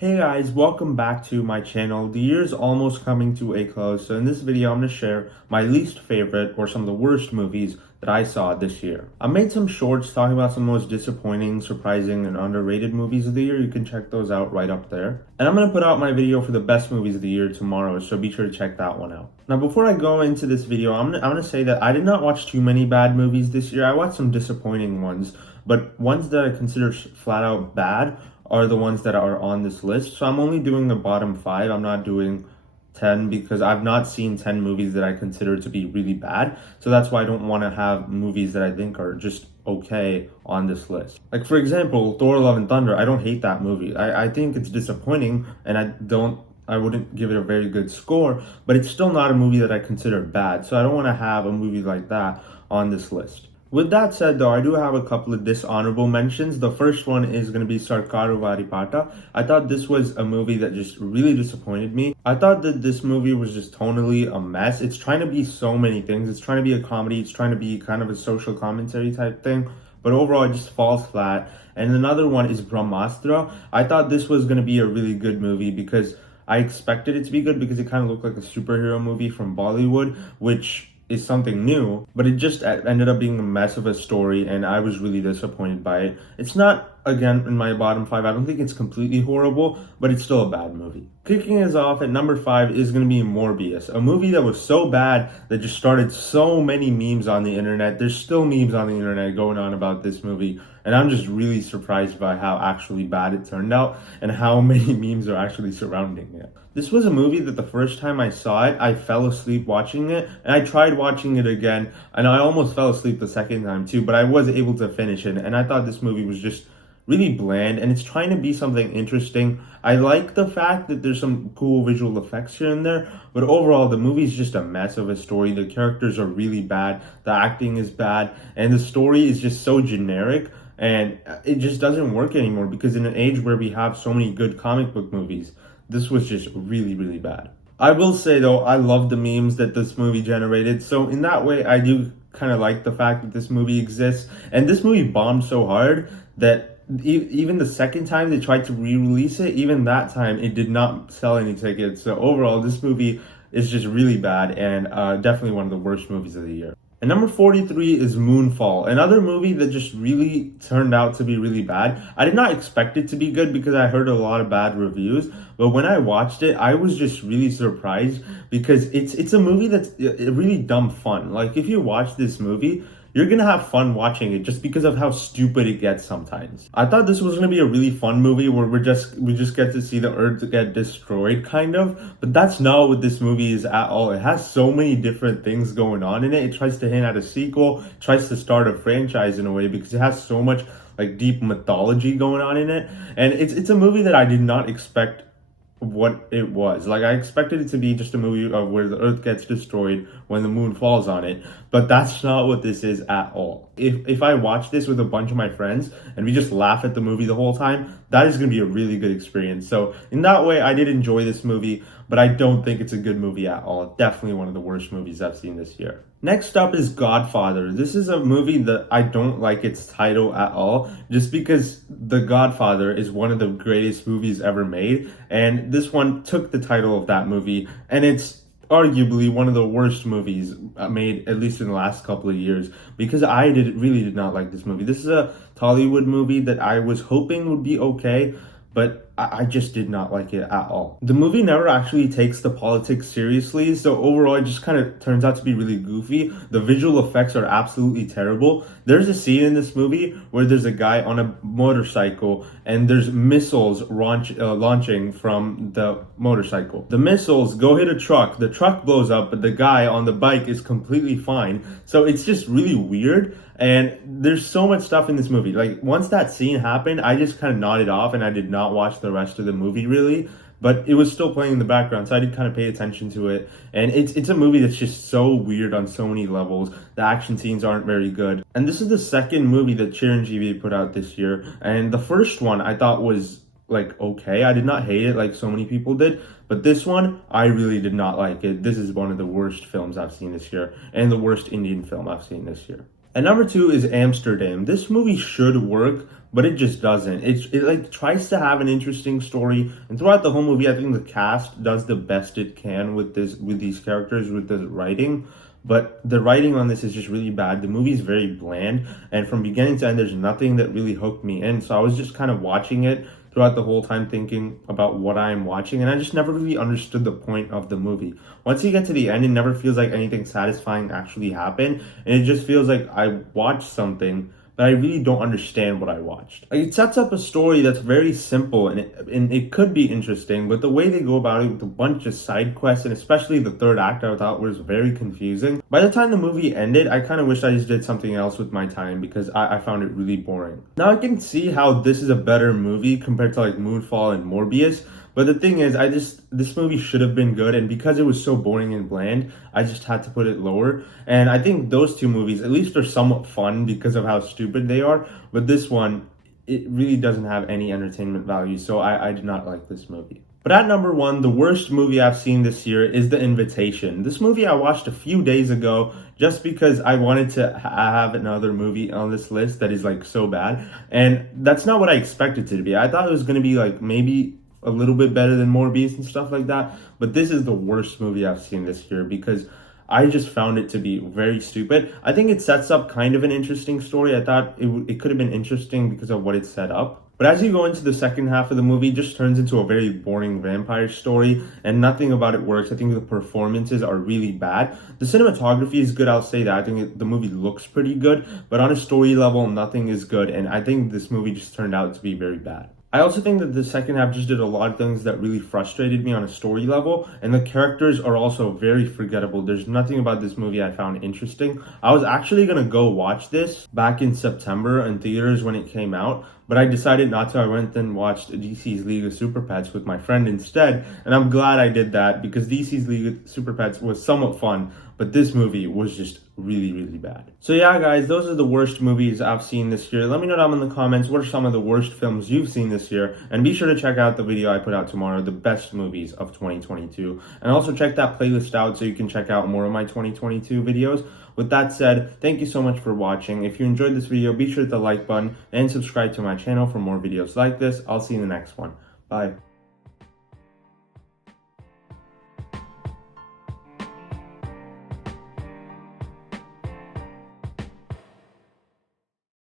Hey guys, welcome back to my channel. The year is almost coming to a close, so in this video I'm going to share my least favorite or some of the worst movies that I saw this year. I made some shorts talking about some of the most disappointing, surprising, and underrated movies of the year. You can check those out right up there. And I'm going to put out my video for the best movies of the year tomorrow, so be sure to check that one out. Now before I go into this video, I'm gonna say that I did not watch too many bad movies this year. I watched some disappointing ones, but ones that I consider flat out bad are the ones that are on this list. So I'm only doing the bottom 5. I'm not doing 10 because I've not seen 10 movies that I consider to be really bad. So that's why I don't want to have movies that I think are just okay on this list. Like for example, Thor Love and Thunder, I don't hate that movie. I think it's disappointing and I wouldn't give it a very good score, but it's still not a movie that I consider bad. So I don't want to have a movie like that on this list. With that said though, I do have a couple of dishonorable mentions. The first one is going to be Sarkaru Varipata. I thought this was a movie that just really disappointed me. I thought that this movie was just tonally a mess. It's trying to be so many things. It's trying to be a comedy. It's trying to be kind of a social commentary type thing. But overall, it just falls flat. And another one is Brahmastra. I thought this was going to be a really good movie because I expected it to be good because it kind of looked like a superhero movie from Bollywood, which is something new, but it just ended up being a mess of a story and I was really disappointed by it. It's not, again, in my bottom 5. I don't think it's completely horrible, but it's still a bad movie. Kicking us off at number 5 is going to be Morbius, a movie that was so bad that just started so many memes on the internet. There's still memes on the internet going on about this movie, and I'm just really surprised by how actually bad it turned out and how many memes are actually surrounding it. This was a movie that the first time I saw it, I fell asleep watching it, and I tried watching it again, and I almost fell asleep the second time too, but I was able to finish it, and I thought this movie was just really bland, and it's trying to be something interesting. I like the fact that there's some cool visual effects here and there, but overall, the movie's just a mess of a story. The characters are really bad, the acting is bad, and the story is just so generic, and it just doesn't work anymore because in an age where we have so many good comic book movies, this was just really, really bad. I will say though, I love the memes that this movie generated. So in that way, I do kind of like the fact that this movie exists. And this movie bombed so hard that even the second time they tried to re-release it, even that time, it did not sell any tickets. So overall, this movie is just really bad and definitely one of the worst movies of the year. And number 43 is Moonfall, another movie that just really turned out to be really bad. I did not expect it to be good because I heard a lot of bad reviews, but when I watched it, I was just really surprised because it's a movie that's really dumb fun. Like if you watch this movie, you're gonna have fun watching it just because of how stupid it gets sometimes. I thought this was gonna be a really fun movie where we just get to see the Earth get destroyed, kind of. But that's not what this movie is at all. It has so many different things going on in it. It tries to hint at a sequel, tries to start a franchise in a way because it has so much like deep mythology going on in it. And it's a movie that I did not expect what it was. Like I expected it to be just a movie of where the Earth gets destroyed when the moon falls on it, but that's not what this is at all. If I watch this with a bunch of my friends and we just laugh at the movie the whole time, that is going to be a really good experience. So in that way, I did enjoy this movie, but I don't think it's a good movie at all. Definitely one of the worst movies I've seen this year. Next up is Godfather. This is a movie that I don't like its title at all, just because The Godfather is one of the greatest movies ever made, and this one took the title of that movie, and it's arguably one of the worst movies made, at least in the last couple of years, because I really did not like this movie. This is a Tollywood movie that I was hoping would be okay, but I just did not like it at all. The movie never actually takes the politics seriously, so overall it just kind of turns out to be really goofy. The visual effects are absolutely terrible. There's a scene in this movie where there's a guy on a motorcycle and there's missiles launching from the motorcycle. The missiles go hit a truck, the truck blows up, but the guy on the bike is completely fine. So it's just really weird. And there's so much stuff in this movie. Like once that scene happened, I just kind of nodded off and I did not watch the rest of the movie really. But it was still playing in the background, so I did kind of pay attention to it. And it's a movie that's just so weird on so many levels. The action scenes aren't very good. And this is the second movie that Chiranjeevi put out this year. And the first one I thought was like okay. I did not hate it like so many people did. But this one, I really did not like it. This is one of the worst films I've seen this year. And the worst Indian film I've seen this year. And number 2 is Amsterdam. This movie should work, but it just doesn't. It like tries to have an interesting story, and throughout the whole movie, I think the cast does the best it can with these characters, with the writing. But the writing on this is just really bad. The movie is very bland, and from beginning to end, there's nothing that really hooked me in. So I was just kind of watching it throughout the whole time, thinking about what I'm watching, and I just never really understood the point of the movie. Once you get to the end, it never feels like anything satisfying actually happened, and it just feels like I watched something that I really don't understand what I watched. Like, it sets up a story that's very simple, and it could be interesting, but the way they go about it with a bunch of side quests, and especially the third act, I thought was very confusing. By the time the movie ended, I kind of wish I just did something else with my time because I found it really boring. Now I can see how this is a better movie compared to like Moonfall and Morbius, but the thing is, this movie should have been good, and because it was so boring and bland, I just had to put it lower. And I think those two movies, at least, are somewhat fun because of how stupid they are. But this one, it really doesn't have any entertainment value, so I did not like this movie. But at number one, the worst movie I've seen this year is The Invitation. This movie I watched a few days ago just because I wanted to have another movie on this list that is like so bad. And that's not what I expected it to be. I thought it was going to be like maybe a little bit better than Morbius and stuff like that, but this is the worst movie I've seen this year because I just found it to be very stupid. I think it sets up kind of an interesting story. I thought it could have been interesting because of what it set up. But as you go into the second half of the movie, it just turns into a very boring vampire story, and nothing about it works. I think the performances are really bad. The cinematography is good, I'll say that. I think the movie looks pretty good, but on a story level, nothing is good, and I think this movie just turned out to be very bad. I also think that the second half just did a lot of things that really frustrated me on a story level, and the characters are also very forgettable. There's nothing about this movie I found interesting. I was actually gonna go watch this back in September in theaters when it came out, but I decided not to. I went and watched DC's League of Super Pets with my friend instead, and I'm glad I did that because DC's League of Super Pets was somewhat fun, but this movie was just really, really bad. So yeah, guys, those are the worst movies I've seen this year. Let me know down in the comments what are some of the worst films you've seen this year, and be sure to check out the video I put out tomorrow, the best movies of 2022, and also check that playlist out so you can check out more of my 2022 videos. With that said, thank you so much for watching. If you enjoyed this video, be sure to hit the like button and subscribe to my channel for more videos like this. I'll see you in the next one. Bye.